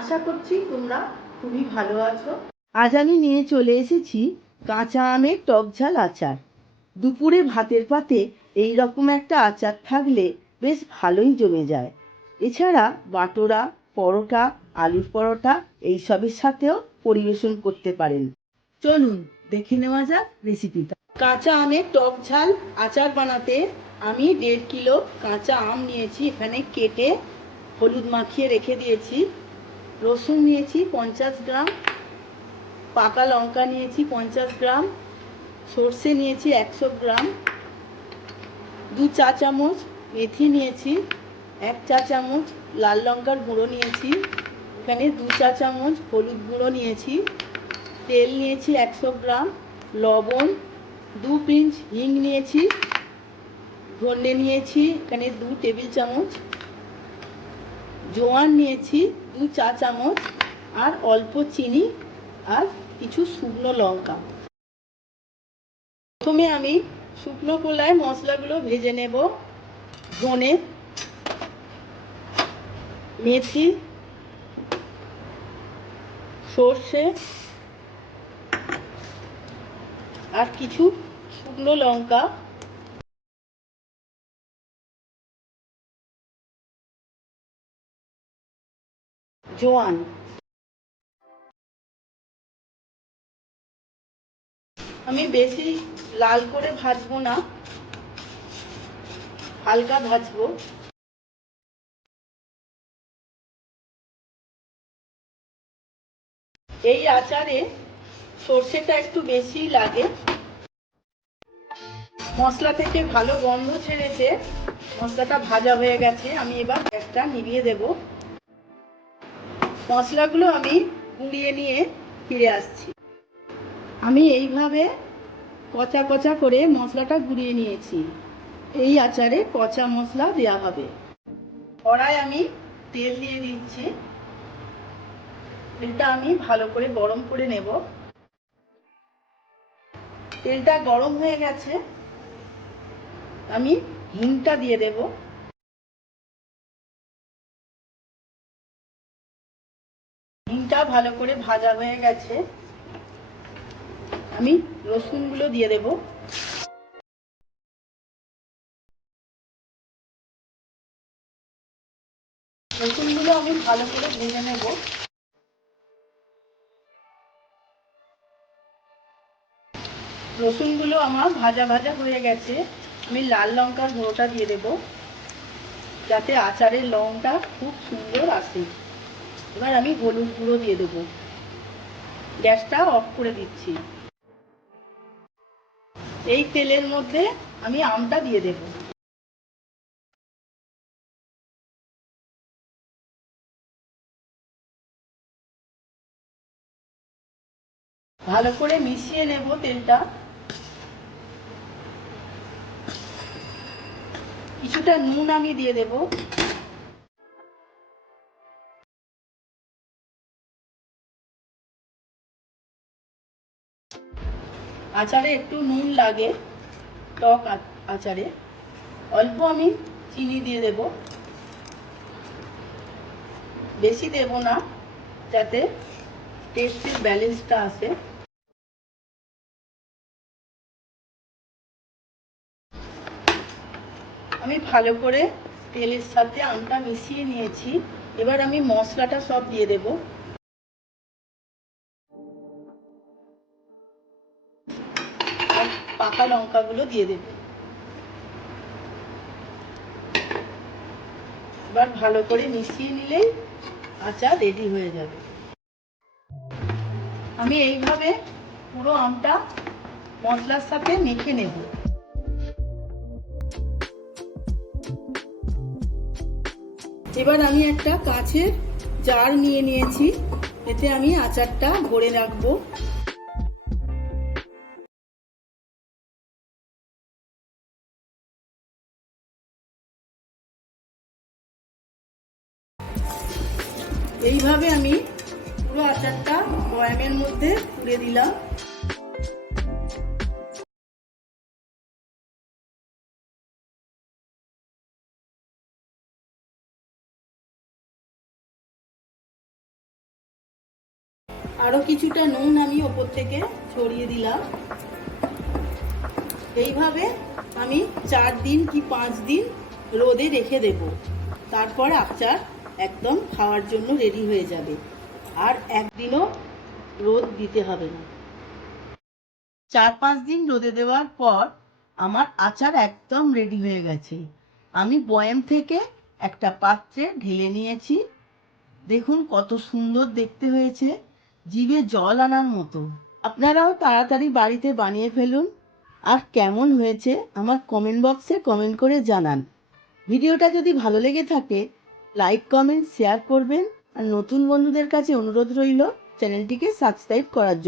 আশা করছি তোমরা খুবই ভালো আছো। আজ আমি নিয়ে চলে এসেছি কাঁচা আমের টকঝাল আচার। দুপুরে ভাতের পাতে এই রকম একটা আচার থাকলে বেশ ভালোই জমে যায়। এছাড়া বাটোরা, পরোটা, আলুর পরোটা এইসবের সাথেও পরিবেশন করতে পারেন। চলুন দেখে নেওয়া যাক রেসিপিটা। কাঁচা আমের টকঝাল আচার বানাতে আমি 1.5 কিলো কাঁচা আম নিয়েছি, এখানে কেটে হলুদ মাখিয়ে রেখে দিয়েছি। রসুন নিয়েছি 50 গ্রাম, পাকা লঙ্কা নিয়েছি 50 গ্রাম, সর্ষে নিয়েছি 100 গ্রাম, 2 চা চামচ মেথি নিয়েছি, 1 চা চামচ লাল লঙ্কার গুঁড়ো নিয়েছি, এখানে 2 চা চামচ হলুদ গুঁড়ো নিয়েছি, তেল নিয়েছি 100 গ্রাম, লবণ, 2 পিঞ্চ হিং নিয়েছি, ধনে নিয়েছি এখানে 2 টেবিল চামচ, জোয়ান নিয়েছি 2 চা চামচ, আর অল্প চিনি আর কিছু শুকনো লঙ্কা। প্রথমে আমি শুকনো কড়ায় মশলাগুলো ভেজে নেব। ধনে, মেথি, সর্ষে আর কিছু শুকনো লঙ্কা, জোয়ান। আমি বেশি লাল করে ভাজবো না, হালকা ভাজবো। এই আচারে সর্ষেটা একটু বেশি লাগে। মশলা থেকে ভালো গন্ধ ছেড়েছে, মশলাটা ভাজা হয়ে গেছে। আমি এবার গ্যাসটা নিভিয়ে দেব। মশলাগুলো আমি গুঁড়িয়ে নিয়ে ফিরে আসছি। আমি এইভাবে কচা কচা করে মশলাটা গুঁড়িয়ে নিয়েছি। এই আচারে পচা মশলা দেওয়া হবে। কড়াই আমি তেল দিয়ে দিচ্ছি। তেলটা আমি ভালো করে গরম করে নেব। তেলটা গরম হয়ে গেছে, আমি হিংটা দিয়ে দেব। হিংটা ভালো করে ভাজা হয়ে গেছে, আমি রসুনগুলো দিয়ে দেব। রসুনগুলো আমি ভালো করে ভেজে নেব। রসুনগুলো আমার ভাজা ভাজা হয়ে গেছে, আমি লাল লঙ্কার গুঁড়োটা দিয়ে দেব, যাতে আচারের রঙটা খুব সুন্দর আসে। এবার আমি হলুদ গুঁড়ো দিয়ে দেব। গ্যাসটা অফ করে দিচ্ছি। এই তেলের মধ্যে আমি আমটা দিয়ে দেব। ভালো করে মিশিয়ে নেব তেলটা। কিছুটা নুন আমি দিয়ে দেব। আচারে একটু নুন লাগে, টক আচারে। অল্প আমি চিনি দিয়ে দেব, বেশি দেব না, যাতে টেস্টের ব্যালেন্সটা আসে। আমি ভালো করে তেলের সাথে আমটা মিশিয়ে নিয়েছি। এবার আমি মশলাটা সব দিয়ে দেব। আর পাকা লঙ্কাগুলো দিয়ে দেব। এবার ভালো করে মিশিয়ে নিলেই আচার রেডি হয়ে যাবে। আমি এইভাবে পুরো আমটা মশলার সাথে মেখে নেব। এবার আমি একটা কাঁচের জার নিয়ে নিয়েছি, এতে আমি আচারটা ভরে রাখবো। এইভাবে আমি পুরো আচারটা বয়ামের মধ্যে পুরে দিলাম। আরও কিছুটা নুন আমি ওপর থেকে ছড়িয়ে দিলাম। এইভাবে আমি 4 দিন কি 5 দিন রোদে রেখে দেব। তারপর আচার একদম খাওয়ার জন্য রেডি হয়ে যাবে, আর একদিনও রোদ দিতে হবে না। 4-5 দিন রোদে দেওয়ার পর আমার আচার একদম রেডি হয়ে গেছে। আমি বয়াম থেকে একটা পাত্রে ঢেলে নিয়েছি। দেখুন কত সুন্দর দেখতে হয়েছে, জিভে জল আনার মতো। আপনারাও তাড়াতাড়ি বাড়িতে বানিয়ে ফেলুন, আর কেমন হয়েছে আমার কমেন্ট বক্সে কমেন্ট করে জানান। ভিডিওটা যদি ভালো লেগে থাকে লাইক কমেন্ট শেয়ার করবেন, আর নতুন বন্ধুদের কাছে অনুরোধ রইল চ্যানেলটিকে সাবস্ক্রাইব করার জন্য।